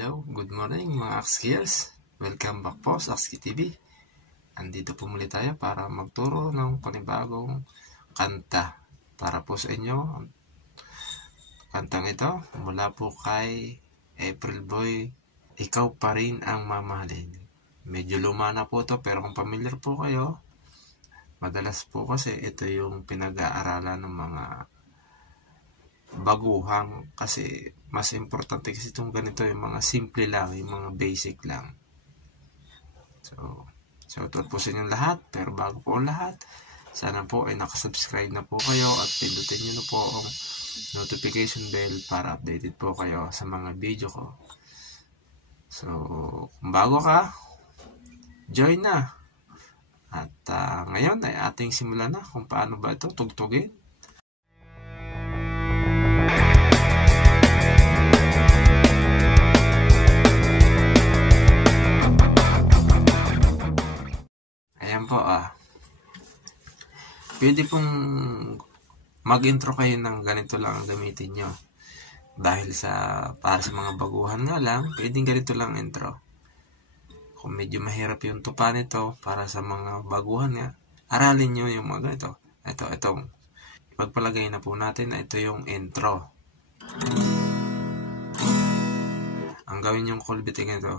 Hello, good morning mga Akskiyers. Welcome back po sa Akski TV. Andito po muli tayo para magturo ng panibagong kanta para po sa inyo. Kantang ito mula po kay April Boy, Ikaw Pa Rin Ang Mamahalin. Medyo luma na po to, pero kung familiar po kayo, madalas po kasi ito yung pinag-aaralan ng mga baguhang, kasi mas importante kasi itong ganito, yung mga simple lang, yung mga basic lang. So ito po sa inyong lahat, pero bago po ang lahat, sana po ay nakasubscribe na po kayo at pindutin nyo na po ang notification bell para updated po kayo sa mga video ko. So kung bago ka, join na. At ngayon ay ating simulan na kung paano ba ito tugtugin. Ayan po pwede pong mag-intro kayo ng ganito lang ang gamitin nyo. Dahil para sa mga baguhan nga lang, pwedeng ganito lang intro. Kung medyo mahirap yung tupa nito, para sa mga baguhan nga, aralin nyo yung mga ganito. Ito. Ipagpalagay na po natin na ito yung intro. Ang gawin yung kulbiting ito.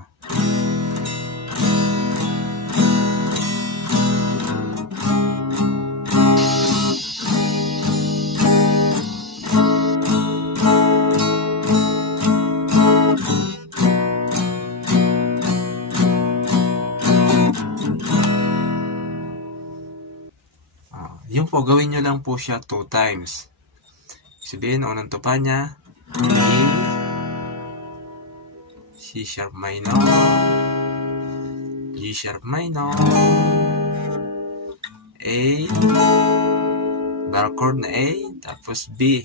Yung po, gawin nyo lang po siya 2 times. Sabihin, unang tupa niya, E, C sharp minor, G sharp minor, A, bar chord na A, tapos B.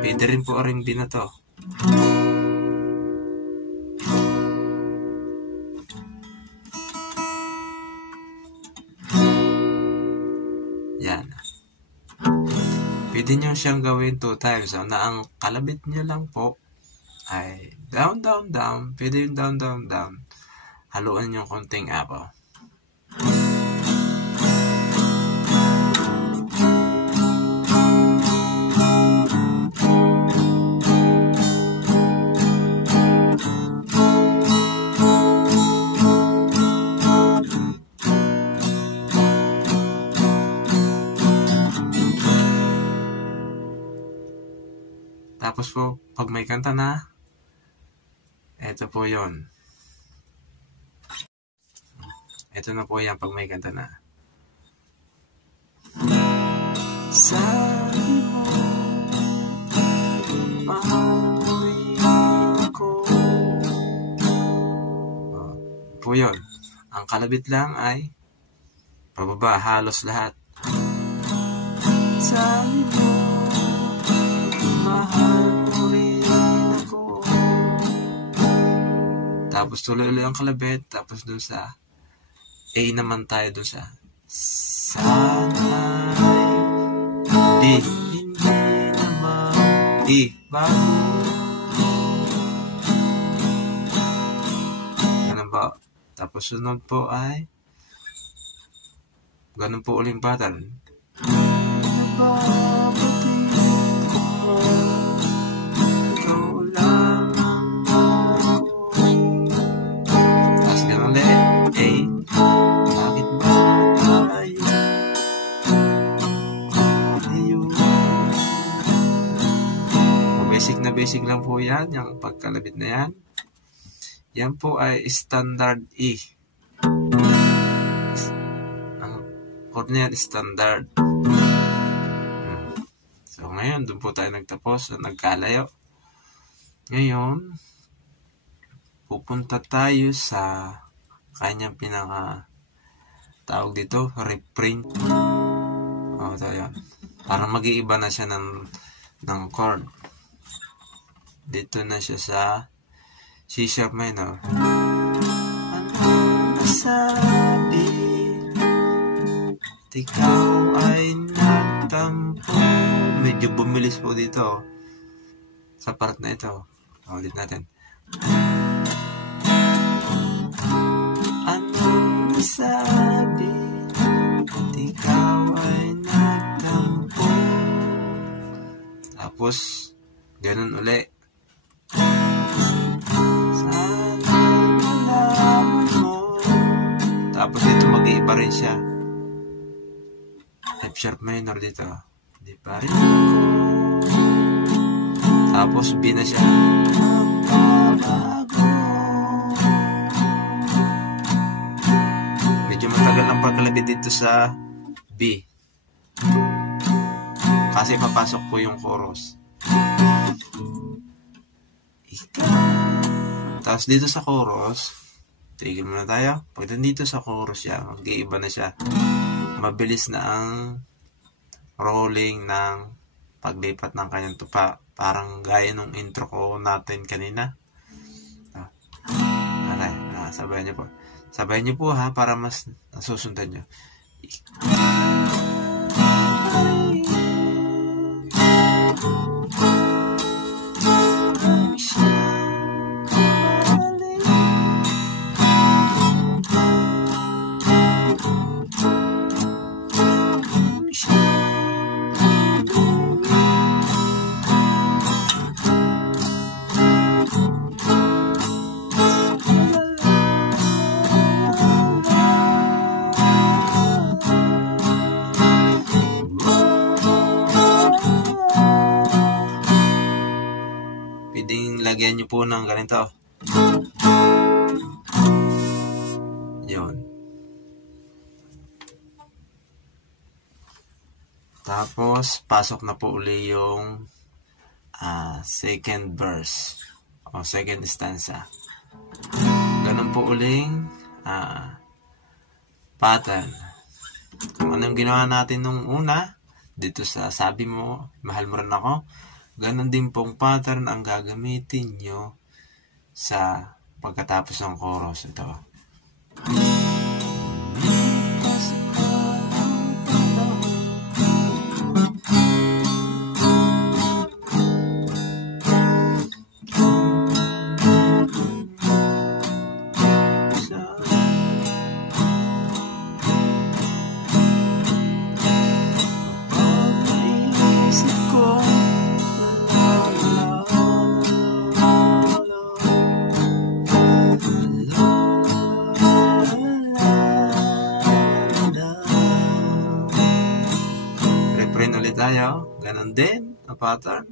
Pwede rin po rin B na to. Yan. Pwede nyo siyang gawin 2 times. Na ang kalabit nyo lang po ay down, down, down. Pwede yung down, down, down. Haluan yung konting up. Tapos po, pag may kanta na, ito po yon. Ito na po yan pag may kanta na. Sabi mo, mahal mo rin ako. Po yun. Ang kalabit lang ay pababa, halos lahat. Sabi mo, mahal mo rin ako. Tapos tuloy-uloy ang kalabit. Tapos dun sa A naman tayo dun sa sana'y hindi naman bago. Ganun ba? Tapos sunod po ay ganun po uling pattern. Basic lang po yan, yung pagkalabit na yan. Yan po ay standard E. Ang chord na yan, standard. So ngayon, doon po tayo nagtapos, nagkalayo. Ngayon, pupunta tayo sa kanyang tawag dito, reprint. Ito yun. Parang mag-iiba na siya ng chord. Dito na siya sa C sharp minor. Ano nasabi? Ikaw ay nagtampo. Medyo bumilis po dito sa part na ito. Ulit natin. Anong nasabi at ikaw ay nagtampo? Tapos ganun uli. Sana'y malaman mo. Tapos dito mag-iiba rin siya. F sharp minor dito. Di pa rin ako. Tapos B na siya. Medyo matagal ang pagkalabit dito sa B. Kasi papasok po yung chorus. Tapos dito sa chorus, tigil muna tayo. Pag nandito sa chorus siya, mag-iiba na siya. Mabilis na ang rolling ng paglipat ng kanyang tupa. Parang gaya nung intro ko natin kanina. Okay, sabayan niyo po. Sabayan niyo po ha, para mas nasusundan niyo. Lagyan nyo po ng ganito. Yun. Tapos, pasok na po uli yung second verse o second stanza. Ganun po uling pattern. Kung anong ginawa natin nung una, dito sa sabi mo, mahal mo rin ako, ganon din pong pattern ang gagamitin nyo sa pagkatapos ng chorus. Ito. Refrain ulit tayo. Ganon din ang pattern.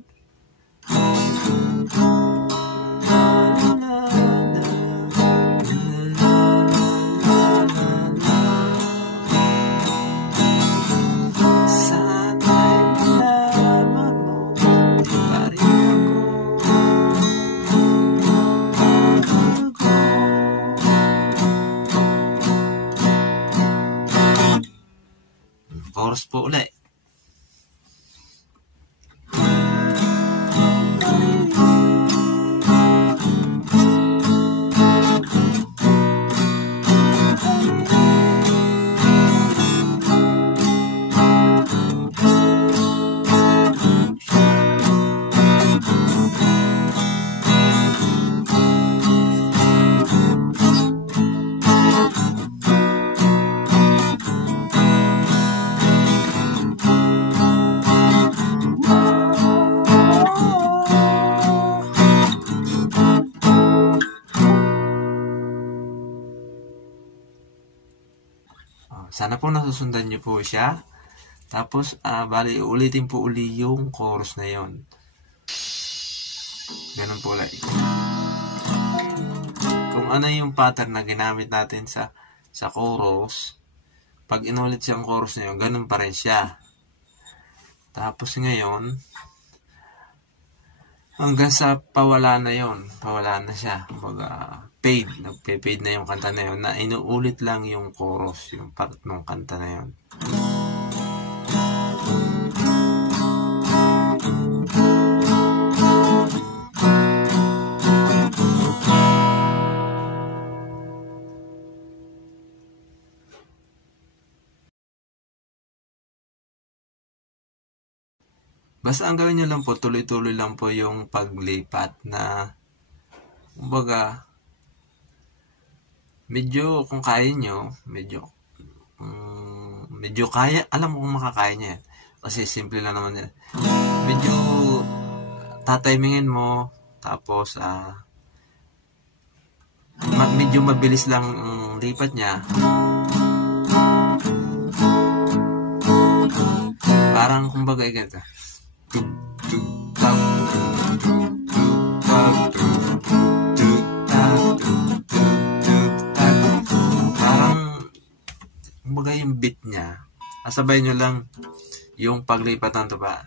Chorus po ulit. Sana po nasusundan nyo po siya. Tapos, bali, ulitin po uli yung chorus na yon. Ganun po ulit. Kung ano yung pattern na ginamit natin sa chorus, pag inulit siyang chorus na yun, ganun pa rin siya. Tapos ngayon, hanggang sa pawala na yon, pawala na siya. Kumbaga, nagpe-fade na yung kanta na yun, na inuulit lang yung chorus, yung part ng kanta na yun. Basta ang gawin nyo lang po, tuloy-tuloy lang po yung paglipat na Kumbaga, medyo kung kaya nyo, medyo kaya, alam mo kung makakaya niya yan. Kasi simple lang naman yan. Medyo tatimingin mo, tapos medyo mabilis lang ang lipat niya. Parang kumbaga ganito. Parang kumbaga yung beat niya, asabay nyo lang yung paglipat ng tuba.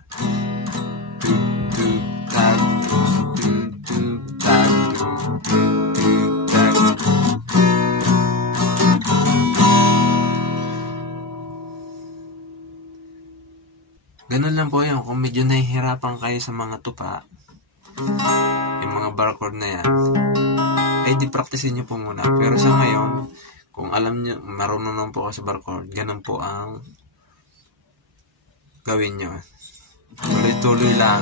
Ganun lang po yun. Kung medyo nahihirapan kayo sa mga tupa, yung mga bar chord na yan, ay di practicein nyo po muna. Pero sa ngayon, kung alam nyo, marunong naman po ako sa bar chord, ganun po ang gawin nyo. Tuloy-tuloy lang.